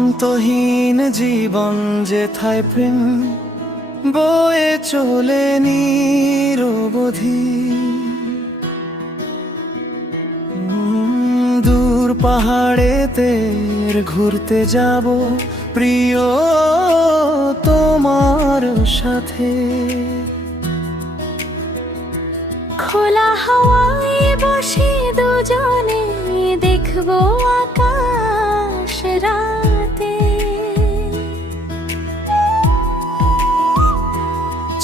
অন্তহীন জীবন যেথায় প্রেম বয়ে চলে নিরবধি। দূর পাহাড়েতে ঘুরতে যাব প্রিয় তোমার সাথে। খোলা হাওয়ায় বসে দুজনে দেখবো আকাশ রাতে।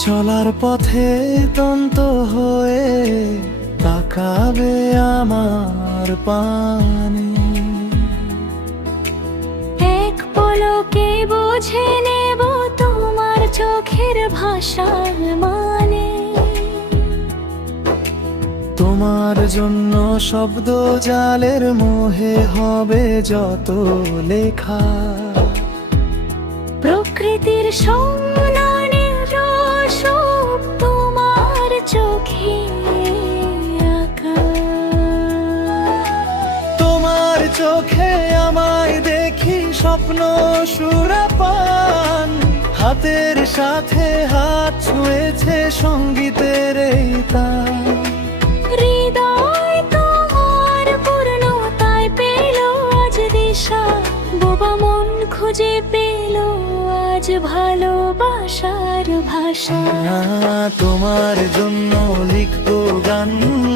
চলার পথে তন্ত হয়ে তাকাবে আমার পানে। এক পলকে বুঝে নেব তোমার চোখের ভাষার মানে। তোমার জন্য শব্দ জালের মোহে হবে যত লেখা। প্রকৃতির সম্মানের রসব তোমার চোখে আঁকা। তোমার চোখে আমায় দেখি স্বপ্ন সুরাপান। হাতের সাথে হাত ছুঁয়েছে সঙ্গীতের এই তান। হৃদয় তোমার পূর্ণতায় পেল আজ দিশা। বোবা মন খুঁজে পেল আজ ভালোবাসার ভাষা। তোমার জন্য লিখবো গান,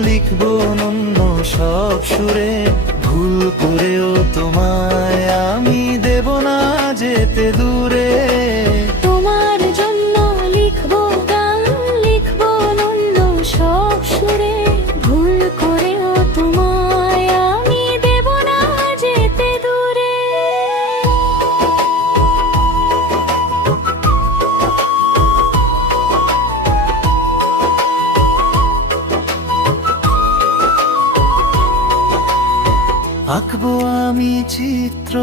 লিখবো অনন্য সব সুরে। ভুল করেও তোমায় আমি দেব না যেতে দূরে। তোমার জন্য লিখবো গান, লিখবো অনন্য সব সুরে। ভুল করেও তোমায় আমি দেব না যেতে দূরে। আঁকবো আমি চিত্র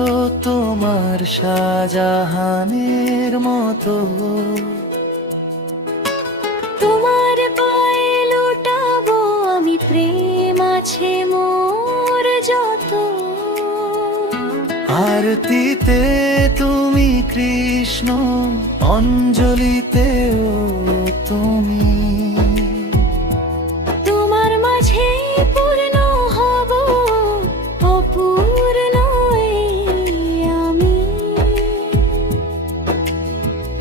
তোমার শাহজাহানের মতো। তোমার পায়ে লুটাবো আমি প্রেম আছে মোর যত। আরতিতে তুমি কৃষ্ণ, অঞ্জলিতেও তুমি। তোমার মাঝে পূর্ণ হব অপূর্ণ আমি।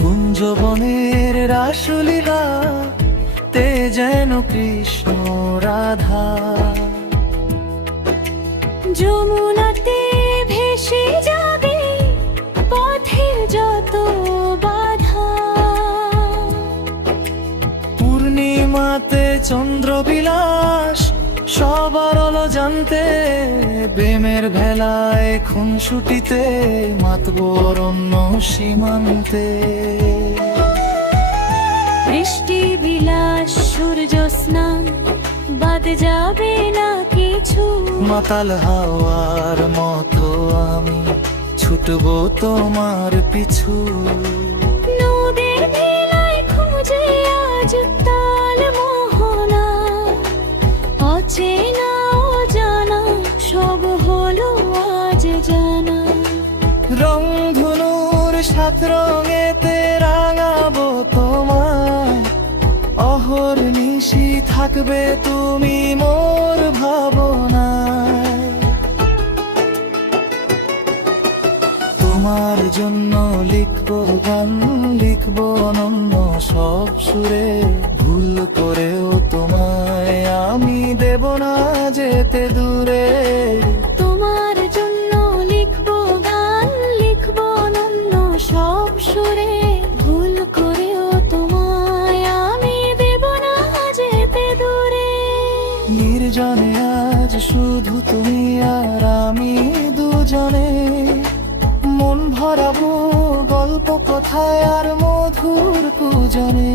কুঞ্জবনের রাসলীলা তে যেন কৃষ্ণ রাধা। যমুনাতে ভেসে যাবে পথের যত বাধা। পূর্ণিমাতে চন্দ্রবিলাস সবার আলো জানতে। প্রেমের ভেলায় খুনসুটিতে মাতবো অরণ্য সীমান্তে। বৃষ্টি বিলাস সূর্য স্নান বাদ যাবে না কিছু। মাতাল হাওয়ার মতো আমি ছুটবো তোমার পিছু। নদের ভেলায় খুঁজে আজ তাল মোহনা। অচেনা অজানা সব হলো আজ জানা। রংধনুর সাত রঙেতে রাঙাবো তোমায়। অহর্নিশি থাকবে তুমি মোর ভাবনায়। তোমার জন্য লিখবো গান, লিখবো অনন্য সব সুরে। ভুল করেও তোমায় আমি দেব না যেতে দূরে। তোমার জন্য লিখবো গান, লিখবো অনন্য সব সুরে। ভুল করেও তোমায় আমি দেব না যেতে দূরে। নির্জনে আজ শুধু তুমি আর আমি দুজনে। মন ভরাবো গল্প কথায় আর মধুর পূজনে।